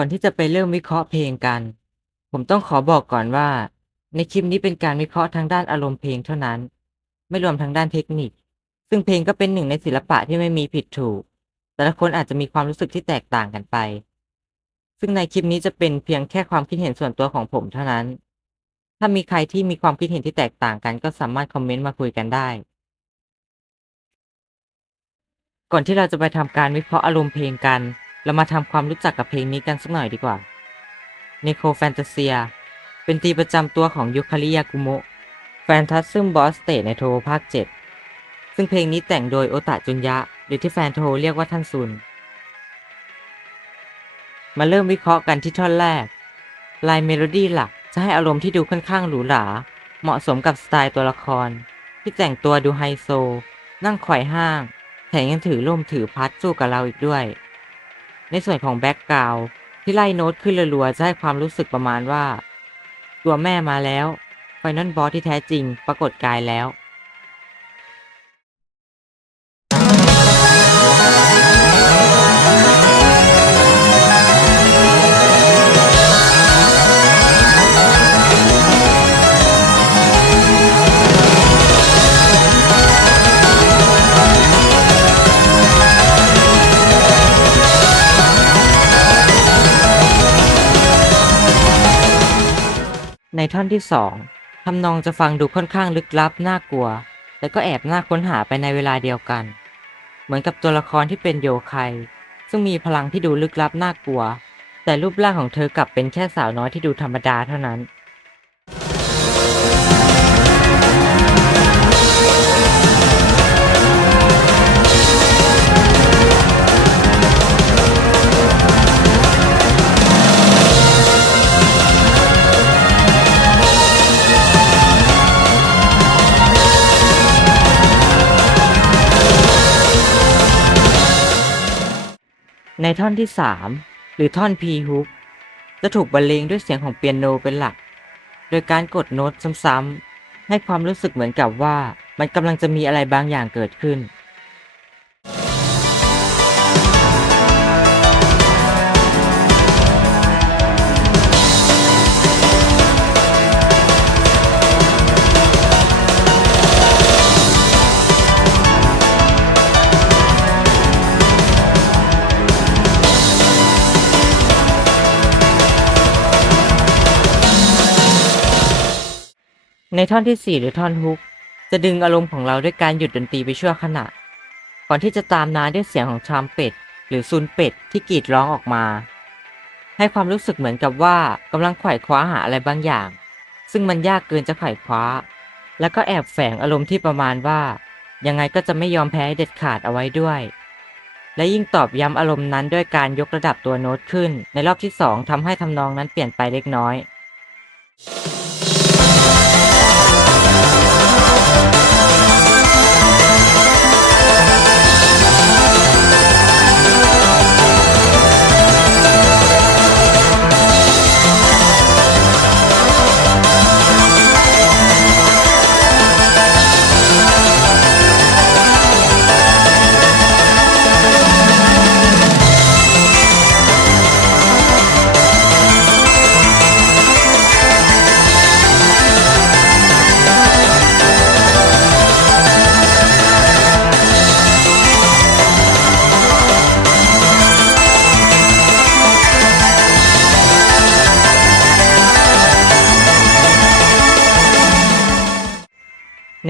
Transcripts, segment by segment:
ก่อนที่จะไปเริ่มวิเคราะห์เพลงกัน ผมต้องขอบอกก่อนว่า ในคลิปนี้เป็นการวิเคราะห์ทางด้านอารมณ์เพลงเท่านั้น ไม่รวมทางด้านเทคนิค ซึ่งเพลงก็เป็นหนึ่งในศิลปะที่ไม่มีผิดถูก แต่ละคนอาจจะมีความรู้สึกที่แตกต่างกันไป ซึ่งในคลิปนี้จะเป็นเพียงแค่ความคิดเห็นส่วนตัวของผมเท่านั้น ถ้ามีใครที่มีความคิดเห็นที่แตกต่างกัน ก็สามารถคอมเมนต์มาคุยกันได้ ก่อนที่เราจะไปทำการวิเคราะห์อารมณ์เพลงกัน เรามาทำความรู้จักกับเพลงนี้กันสักหน่อยดีกว่า n e c o f a n t a s i a เป็นตีประจำตัวของยุคาริยากุโมะแฟนทัสซึมบอสเตในโทรภาค 7 ซึ่งเพลงนี้แต่งโดยโอตะจุนยะ หรือที่แฟนโทรเรียกว่าท่านซุน มาเริ่มวิเคราะห์กันที่ท่อนแรก ลายเมโลดี้หลักจะให้อารมณ์ที่ดูค่อนข้างหรูหรา เหมาะสมกับสไตล์ตัวละคร ที่แต่งตัวดูไฮโซ นั่งไขว่ห้าง แถมยังถือร่มถือพัดสู้กับเราอีกด้วย ในส่วนของแบ็กกราวที่ไล่โน้ตขึ้นรัวๆจะให้ความรู้สึกประมาณว่า ตัวแม่มาแล้วไฟนอลบอสที่แท้จริงปรากฏกายแล้ว ในท่อนที่สองทำนองจะฟังดูค่อนข้างลึกลับน่ากลัว แต่ก็แอบน่าค้นหาไปในเวลาเดียวกัน เหมือนกับตัวละครที่เป็นโยไคซึ่งมีพลังที่ดูลึกลับน่ากลัว แต่รูปร่างของเธอกลับเป็นแค่สาวน้อยที่ดูธรรมดาเท่านั้น ในท่อนที่ 3 หรือท่อน P hook จะถูกบรรเลงด้วยเสียงของเปียโนเป็นหลัก โดยการกดโน้ตซ้ำๆให้ความรู้สึกเหมือนกับว่ามันกำลังจะมีอะไรบางอย่างเกิดขึ้น ในท่อนที่ 4 หรือท่อนฮุก จะดึงอารมณ์ของเราด้วยการหยุดดนตรีไปชั่วขณะ ก่อนที่จะตามน้าด้วยเสียงของชามเป็ด หรือซุนเป็ดที่กรีดร้องออกมา ให้ความรู้สึกเหมือนกับว่ากำลังไขว่คว้าหาอะไรบางอย่าง ซึ่งมันยากเกินจะไขว่คว้า แล้วก็แอบแฝงอารมณ์ที่ประมาณว่า ยังไงก็จะไม่ยอมแพ้เด็ดขาดเอาไว้ด้วย และยิ่งตอบย้ำอารมณ์นั้นด้วยการยกระดับตัวโน้ตขึ้น ในรอบที่สองทำให้ทำนองนั้นเปลี่ยนไปเล็กน้อย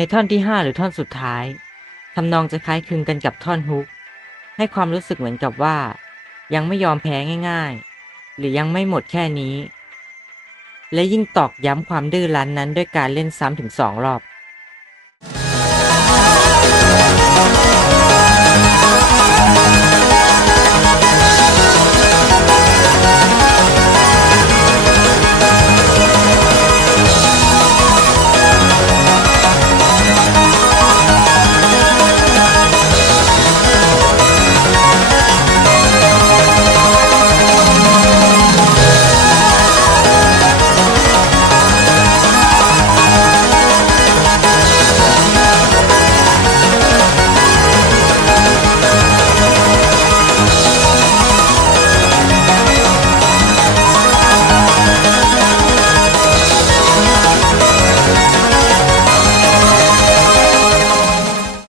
ในท่อนที่ 5 หรือท่อนสุดท้ายทำนองจะคล้ายคลึงกันกับท่อนฮุก ให้ความรู้สึกเหมือนกับว่า ยังไม่ยอมแพ้ง่ายๆ หรือยังไม่หมดแค่นี้ และยิ่งตอกย้ำความดื้อรั้นนั้นด้วยการเล่นซ้ำถึงสองรอบ